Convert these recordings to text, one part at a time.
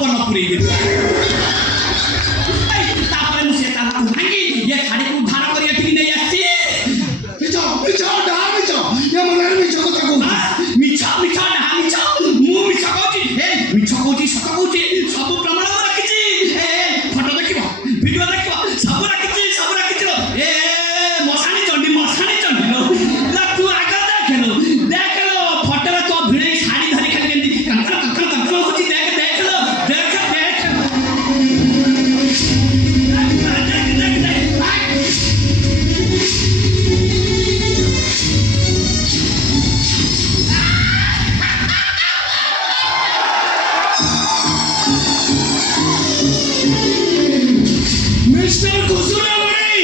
ସପନ ପୁରେଇ ଦେବି। ତାପରେ ମୁଁ ସେ ତାଲାକୁ ଭାଙ୍ଗି ଏ ଶାଢ଼ୀକୁ ଉଦ୍ଧାର କରି ଏଠିକି ନେଇ ଆସିଛି। ମିଛ ମିଛ ଡାହା ମିଛ ଏ ମନରେ ମିଛ କଥା କହୁଛି। ମିଛ ମିଛ ଡାହା ମିଛ ମୁଁ ମିଛ କହୁଛି? ମିଛ କହୁଛି ସତ କହୁଛି ସବୁ ପ୍ରମାଣ ମୁଁ ରଖିଛି। ଫଟୋ ଦେଖିବ ଭିଡ଼ିଓ ଦେଖିବ ସବୁ ରଖିଛି ସବୁ ରଖିଛି। ମଶାଣି ଚଣ୍ଡୀ ଲୋ ତୁ ଆଗ ଦେଖିଲୁ ଫଟୋରେ ତୋ ଭିଡ଼େଇ ଶାଢ଼ୀ ଧରି ଖାଲି କେମିତି କାଙ୍କଳ ହଉଛି। ଦେଖ मिस्टर घुसुरावणी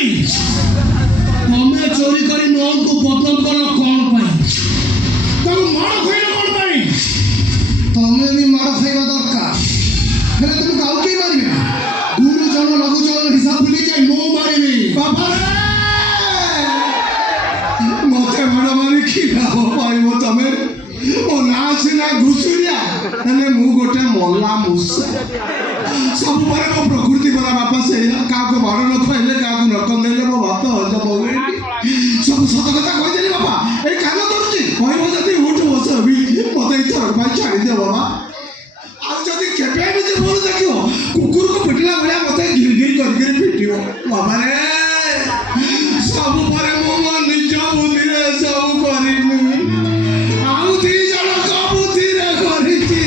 तमे चोरी करी मोहन को बदनाम कर कौन पाई तब मार खाइल कौन पाई तमे भी मार खाइबा दरकार हेले तुम गाउ के मारिबे गुरुजन लघुजन हिसाब भूली जाय नो मारिबे बाबा रे मते बड़ मारी की लाभ पाइबो तमे ओ ना सिना घुसुरिया हेले मु गोटे मोल्ला मुसा सब पर मो प्रकृति बड़ा बापा से का को मार न खइले का को नक देले मो भात हजम होवे सब सत कथा कहि देली बापा ए कान धरछि कहबो जति उठ बस भी मते इथर भाई छाड़ी दे बाबा आ जति केबे भी जे बोल देखियो कुकुर को पिटला भलिया मते गिरगिर करगिर पिटियो बाबा रे सब पर मो मन निज बुद्धि रे सब करिमु आउ दी जण को बुद्धि रे करिछि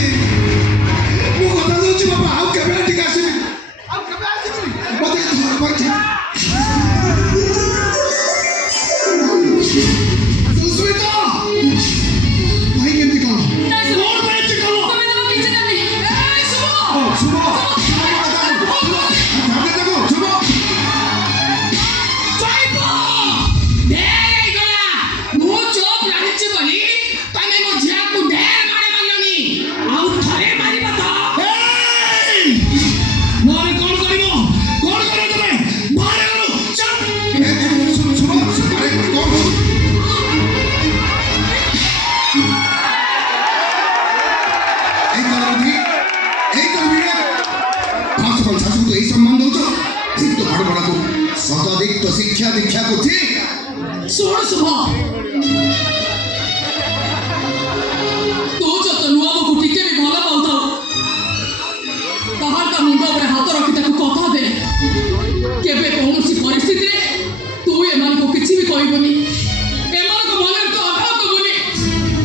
मो कथा दउछि बाबा आउ केबे ठीक आसीबी आउ केबे आसीबी मते धर भाई सुस्मिता भाई केमती कौन बेच करो सुबह देखो सुबह शिक्षा दीक्षा को सुन शुभ